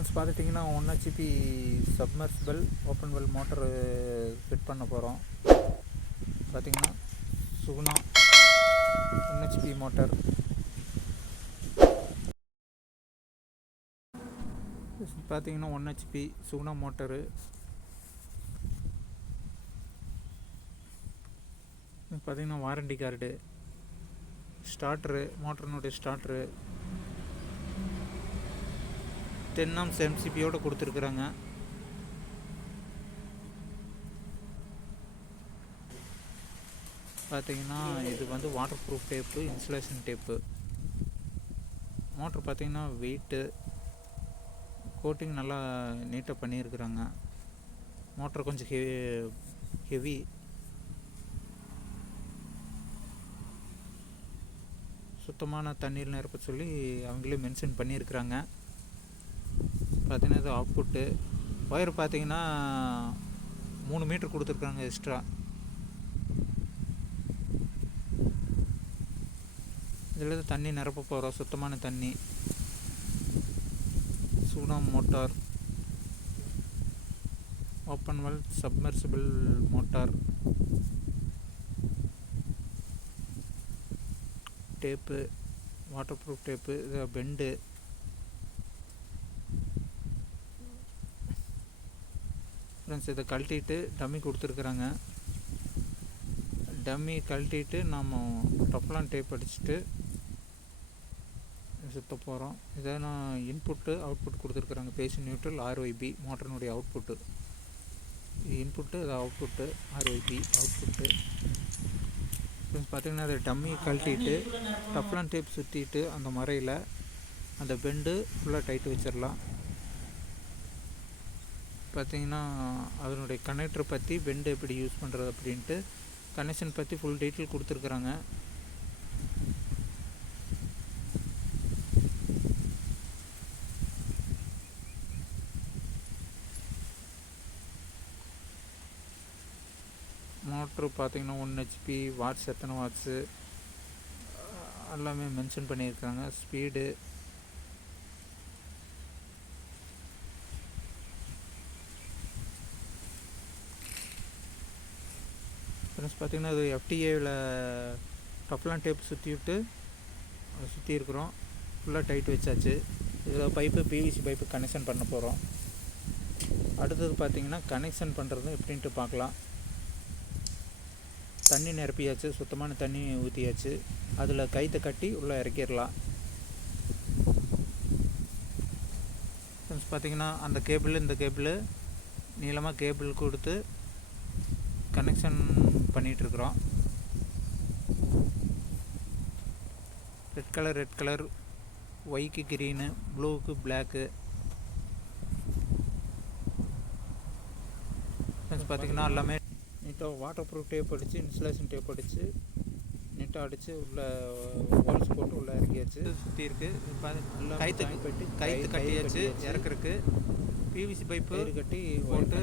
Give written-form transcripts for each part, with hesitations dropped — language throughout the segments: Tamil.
ஃப்ரெண்ட்ஸ் பார்த்துட்டிங்கன்னா 1 HP submersible open well motor fit பண்ண போகிறோம். பார்த்திங்கன்னா சுகுணா 1 ஹெச்பி மோட்டர். பார்த்திங்கன்னா 1 ஹெச்பி சுகுணா மோட்டரு. பார்த்திங்கன்னா வாரண்டி கார்டு, ஸ்டார்ட்ரு, மோட்டர்னுடைய ஸ்டார்ட்ரு 10 amps MCBயோடு கொடுத்துருக்குறாங்க. பார்த்திங்கன்னா இது வந்து water proof tape, insulation tape. Motor பார்த்திங்கன்னா வெயிட்டு, கோட்டிங் நல்லா நீட்டாக பண்ணியிருக்கிறாங்க. மோட்ரு கொஞ்சம் ஹெவி. சுத்தமான தண்ணீர் நிரப்ப சொல்லி அவங்களே மென்ஷன் பண்ணியிருக்கிறாங்க. பார்த்தீங்கன்னா இது அவுட்புட்டு. ஒயர் பார்த்தீங்கன்னா 3 மீட்டர் கொடுத்துருக்காங்க எக்ஸ்ட்ரா. இதில் தண்ணி நிரப்ப போகிறோம், சுத்தமான தண்ணி. Suguna motor open well submersible motor. Tape, water proof tape. இது பெண்டு. ஃப்ரெண்ட்ஸ் இதை கழட்டிட்டு டம்மி கொடுத்துருக்குறாங்க. டம்மி கழட்டிட்டு நாம் டஃப்லான் டேப் அடிச்சுட்டு சுற்ற போகிறோம். இதை நான் இன்புட்டு அவுட்புட் கொடுத்துருக்குறாங்க. பேசி நியூட்ரல் RYB மோட்டரினுடைய அவுட்புட்டு. இது இன்புட்டு, இது அவுட்புட்டு. RYB output. ஃப்ரெண்ட்ஸ் பார்த்திங்கன்னா அதை டம்மி கழட்டிட்டு டஃப்லான் டேப் சுற்றிட்டு அந்த மறையில் அந்த பெண்டு ஃபுல்லாக டைட்டு வச்சிடலாம். பார்த்திங்கன்னா அதனுடைய கனெக்டர் பற்றி, பெண்டு எப்படி யூஸ் பண்ணுறது அப்படின்ட்டு கனெக்ஷன் பற்றி ஃபுல் டீட்டெயில் கொடுத்துருக்குறாங்க. மோட்ரு பார்த்திங்கன்னா 1 ஹெச்பி, வாட்ஸ் எத்தனை வாட்ஸு எல்லாமே மென்ஷன் பண்ணியிருக்காங்க. ஸ்பீடு, ஃப்ரெண்ட்ஸ் பார்த்திங்கன்னா இது FTAவில் டஃப்லான் டேப் சுற்றிவிட்டு சுற்றி இருக்கிறோம். ஃபுல்லாக டைட் வச்சாச்சு. இதில் பைப்பு PVC பைப்பு கனெக்ஷன் பண்ண போகிறோம். அடுத்தது பார்த்திங்கன்னா கனெக்ஷன் பண்ணுறது எப்படின்ட்டு பார்க்கலாம். தண்ணி நிரப்பியாச்சு, சுத்தமான தண்ணி ஊற்றியாச்சு. அதில் கைத்தை கட்டி உள்ளே இறக்கிடலாம். ஃப்ரெண்ட்ஸ் பார்த்திங்கன்னா அந்த கேபிள், இந்த கேபிள் நீளமாக கேபிள் கொடுத்து கனெக்ஷன் பண்ணிகிட்ருக்குறோம். ரெட் கலர், ஒய்க்கு க்ரீனு, ப்ளூவுக்கு பிளாக்கு. ஃப்ரெண்ட்ஸ் பார்த்திங்கன்னா எல்லாமே நீட்டாக வாட்டர் ப்ரூஃப் டேப் அடித்து, இன்சுலேஷன் டேப் அடித்து நீட்டாக அடித்து உள்ளே வால்ஸ் போட்டு உள்ளே இறக்கியாச்சு. சுற்றி இருக்குது. கைத்து கட்டியாச்சு. இறக்குறக்கு PVC பைப்பு கட்டி போட்டு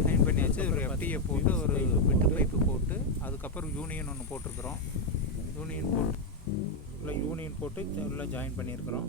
ஜாயின் பண்ணியாச்சு. ஒரு FTA போட்டு ஒரு பிட்டு பைப்பு போட்டு அதுக்கப்புறம் யூனியன் ஒன்று போட்டிருக்கிறோம். யூனியன் போட்டு உள்ளே ஜாயின் பண்ணியிருக்கிறோம்.